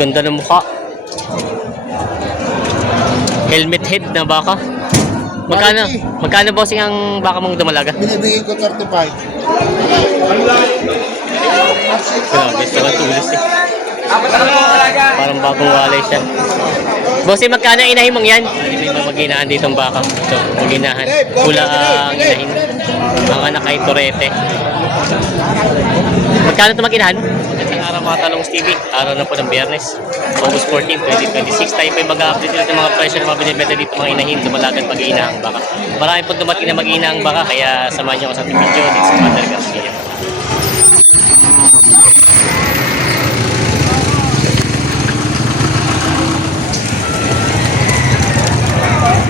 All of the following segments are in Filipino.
Ganda ng mukha. Helmet head na baka. Magkano? Magkano bossing ang baka mong dumalaga? Binibigay ko 35. Grabe, ito ang tulis eh. Parang bagong walay siya. Bossing, magkano ang inahin mong yan? May mag-inahan dito ang baka. Ito, mag-inahan. Pula ang inahin. Ang anak ay Torete. Magkano ito mag-inahan? Magandang araw mga Talongs TV. Araw na po ng Biyernes, August 14, 2026. Tayo po mag-update dito ng mga presyo na mga binibenta dito mga inahin, dumalagan mag-iinahang baka. Marami po dumating na mag-iinahang baka, kaya samahan niyo ako sa ating video dito sa Father Garcia.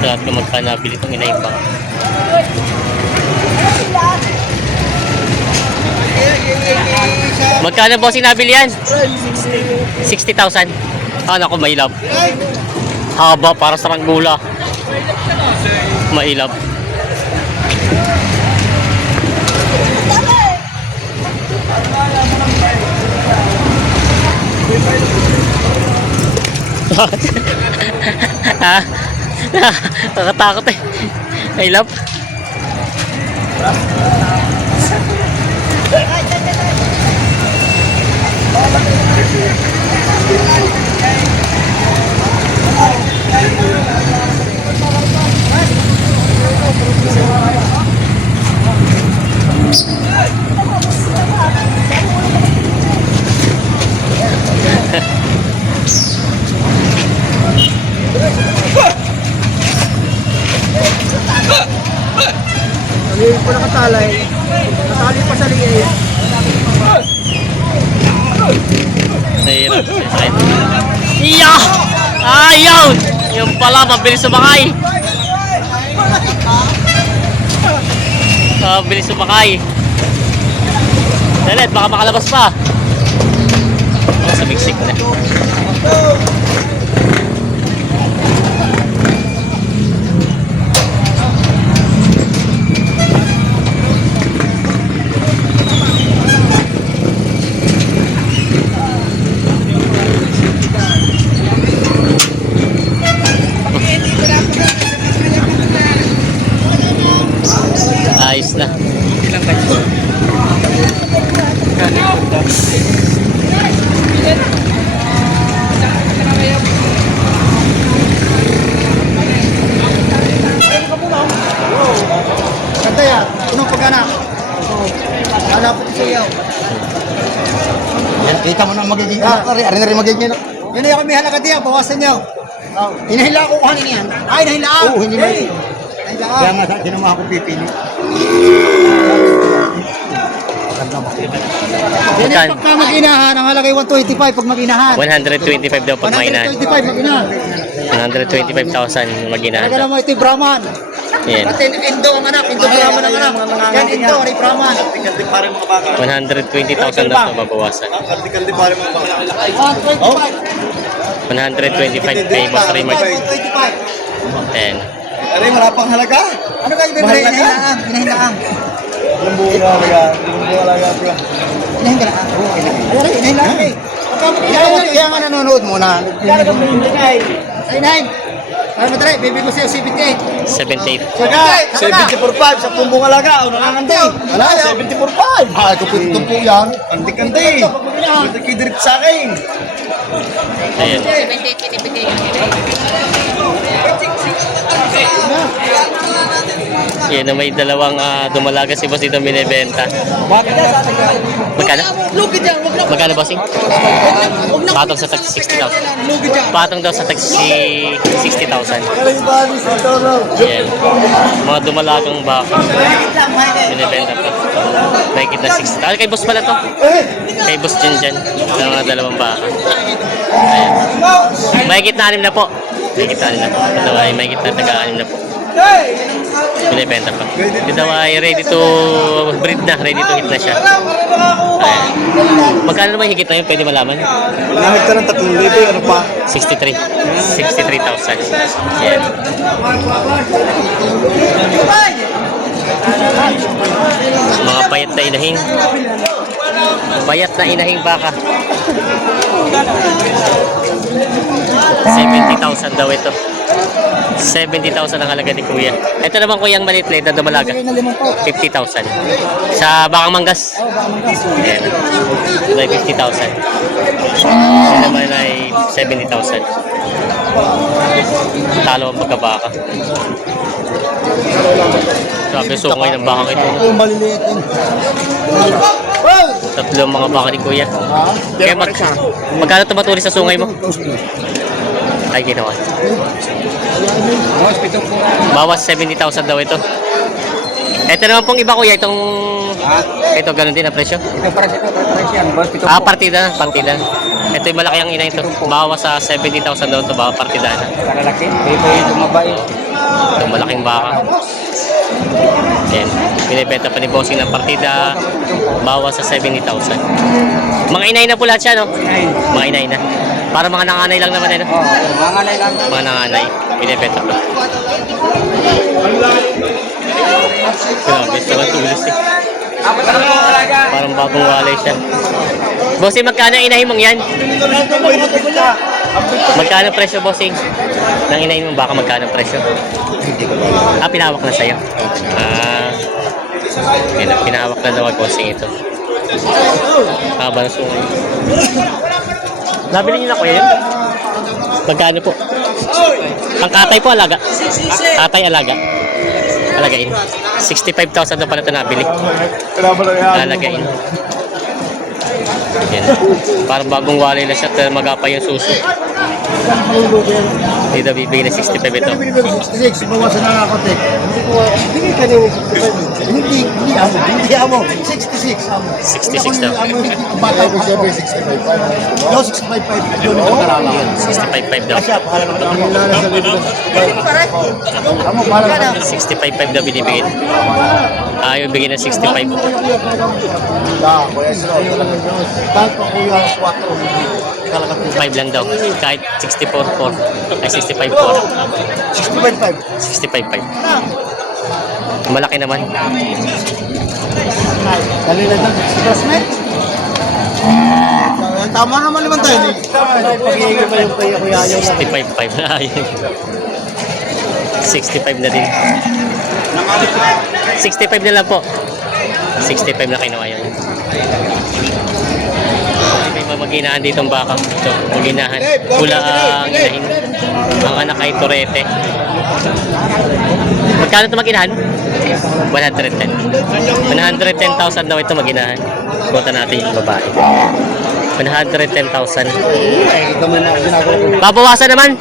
Lahat kung magkano nabili itong inahing baka. Magkano bossing nabili yan? 60,000. Ano ko mailab. Haba para sa ranggula. Mailab. Ha? Nakatakot eh. Mailab. Hindi ko nakatalay. Natali pa sa liit. Nahirap. Iya! Ayaw! Yung pala, mabilis sumakay. Mabilis sumakay. Dalit, baka makalabas pa. Oh, sa bigsik na. Ayos na. Ganda yan. Unong pag-anak. Hanap ko siya. Yan, kita mo na magiging anak na rin. Ari na rin magiging anak. Yun ay ako may halaga diyan. Bawasan niyo. Hinahila ko kuhanin yan. Ay, nahila. Oo, hindi mo. Nahila. Kaya nga, sino mga ako pipili? Yan yung pagka mag-inahan. Ang halaga ay 125 pag mag-inahan. 125 daw pag mainan. 125 mag-inahan. 125,000 mag-inahan Talaga daw. naman ito yung Brahman. Yan. Pati Indo ang anak. Indo Brahman ang anak. Yan Indo, ay Brahman. 120,000 daw ito mabawasan. 125. 125 kay Boss Raymond. 125. Ayan. Ari, wala pang halaga. Ano kayo bibili? Hinahinaan. Hinahinaan. Lambuo na halaga. Lambuo halaga. Hinahinaan. Ay, hinahinaan eh. Kaya nga nanonood muna. Hinahin. Ay, madali. Bibi ko siya 78. 78. 74.5 sa pumbong halaga. O nakakandi. Wala, 74.5. Ah, ito po yan. Kanti-kanti. Ito kidirit sa akin. Ayan. Yan na may dalawang dumalaga si boss dito binibenta. Magkano? Magkano bossing? Patong sa tag 60,000. Patong daw sa tag 60,000. Ayan. Mga dumalagang baka. Binibenta pa. Nakikita 60,000. Ah, kay boss pala to. Kay boss dyan. Sa mga dalawang baka. Ayan. Mahigit na 6 na po. Mahigit na 6 na po. Ito ay mahigit na taga-6 na po. Binibenta pa. Ito ay ready to breed na. Ready to hit na siya. Ayan. Magkano naman higit na yun? Pwede malaman? Nahit ka ng 3,000. Ano pa? 63. 63,000. Ayan. Mga payat na inahing. Payat na inahing baka. 70,000 daw ito. 70,000 ang halaga ni Kuya. Ito naman Kuya ang maliit na dumalaga. Bigay na 5 po. 50,000. Sa Bakang Manggas. Oh, baka manggas. Ayan. Ito ay 50,000. Ito naman ay 70,000. Talo ang pagkabaka. Grabe, sungay ng baka ito. Oo, maliliit din. Tatlo ang mga baka ni Kuya. Ha? Kaya magkano tumatuli sa sungay mo? Ay, ginawa. Bawas 70,000 daw ito. Ito naman pong iba Kuya, itong... Ito, ganun din ang presyo. Ito para yan. Boss, ito Ah, partida. Ito yung malaki ang ina ito. Bawas sa 70,000 daw ito, bawa partida na. lalaki. Ito yung tumabay. Itong malaking baka. Yan. Binibenta pa ni Bossing ng partida. Bawas sa 70,000. Mga inay na po lahat siya, no? Mga inay na. Para mga nanganay lang naman, no? Mga na lang. Mga nanganay. Binibenta pa. Grabe, ito ang tulis eh. Parang bagong walay siya. Bossing, magkano inahin mong yan? Magkano presyo, Bossing? Nang inahin mong baka magkano presyo? Ah, pinawak na sa'yo. Ah, yun, pinawak na daw ang Bossing ito. Haba na sungay. Nabili niyo na Kuya yun? Magkano po? Ang katay po alaga? Katay alaga? Alagain. 65,000 na pala ito nabili. Alagain. Yan. Parang bagong walay na siya, pero magapay yung suso. Hindi daw bibigyan na 65 ito. 66, bawasan na ako, Tek. Hindi ka rin 65. Hindi amo. 66 amo. 66 daw. Bata ko siya, 65. No, 65.5. Yun ang karala. 65.5 daw. Ang lala sa libro. Amo, para 65.5 daw binibigyan. Ayaw bigyan ng 65. Da, kuya Sro. Kahit pa kuya 4. Kalakat 5 lang daw. Kahit 64.4. Ay 65.4. 65.5. 65.5. Malaki naman. Dali na lang. Tama naman naman tayo. Pag-iigil pa yung kuya ayaw na. 65.5 na ayun. 65 na din. 65 na lang po. 65 na kinuha yun. May maginahan dito ang baka. Ito, maginahan. Pula ang inahin. Ang anak ay Torete. Magkano ito maginahan? 110. 110,000 daw ito maginahan. Buta natin yung babae. 110,000. Babawasan naman.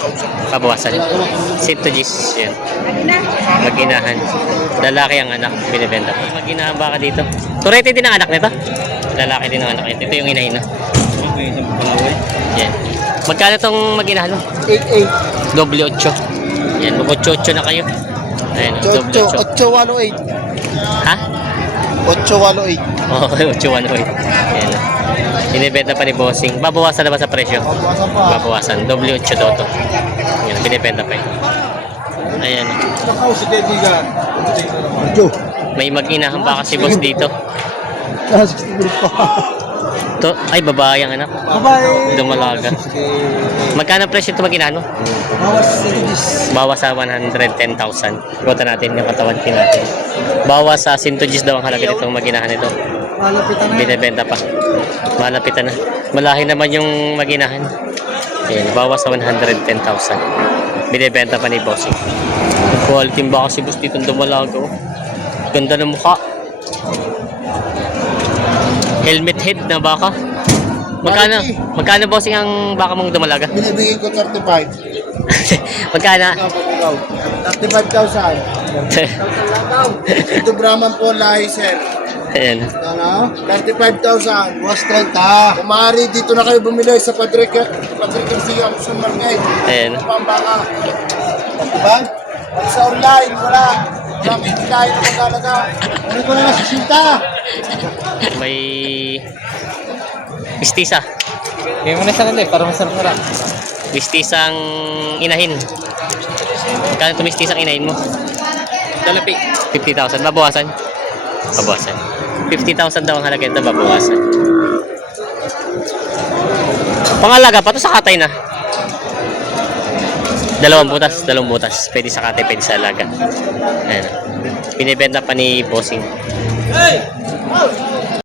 Babawasan. Sintosis. Yan. Maginahan. Lalaki ang anak. Binibenta. Maginahan baka dito. Torete din ang anak nito. Lalaki din ang anak nito. Ito yung inahin. Yan. Magkano itong maginahan? 88. Doble 8. Yan. Mag-8 na kayo. Ayan. Doble 8. 818. Ha? 818. Oo, 818. Yan. Binibenta pa ni Bossing. Babawasan na ba sa presyo? Bawasan pa. Babawasan. Doble 8 daw to. Yan. Binibenta pa yun. Ayan. Nakaw si Dedigan. Joe. May mag-inahan baka si boss dito. 60 minutes pa. To, ay, babae ang anak. Bye-bye. Dumalaga. Magkano presyo ito mag-inahan mo? Bawas service. Bawas sa 110,000. Ikutan natin yung katawan natin. Bawas sa Sintosis daw ang halaga nito mag-inahan ito. Malapitan na. Binibenta pa. Malapitan na. Malahi naman yung mag-inahan. Ayan, bawas sa 110,000. Binibenta pa ni Bossing. Quality baka si boss dito dumalaga. Ganda ng mukha. Helmet head na baka. Magkano Bossing ang baka mong dumalaga? Binibigay ko 35. Magkano? 35,000. Ito Brahman po lahi, sir. Ayan. Ano? 35,000. Was 30. Kumari, dito na kayo bumili sa Padre Garcia, Luzon, Marquez. Ayan. Pambaka. Diba? At sa online, wala. Sabi hindi tayo na magalaga. Ano ko na nasisinta? May mistisa. Kaya mo na sa kanila para masarap-sarap. Mistisang inahin. Magkano ito mistisang inahin mo? Dalapi. 50,000. Babawasan? Babawasan. 50,000 daw ang halaga ito. Babawasan. Pangalaga pa to sa katay na. Dalawang butas. Pwede sa katay, pwede sa alaga. Ayan. Binibenta pa ni Bossing.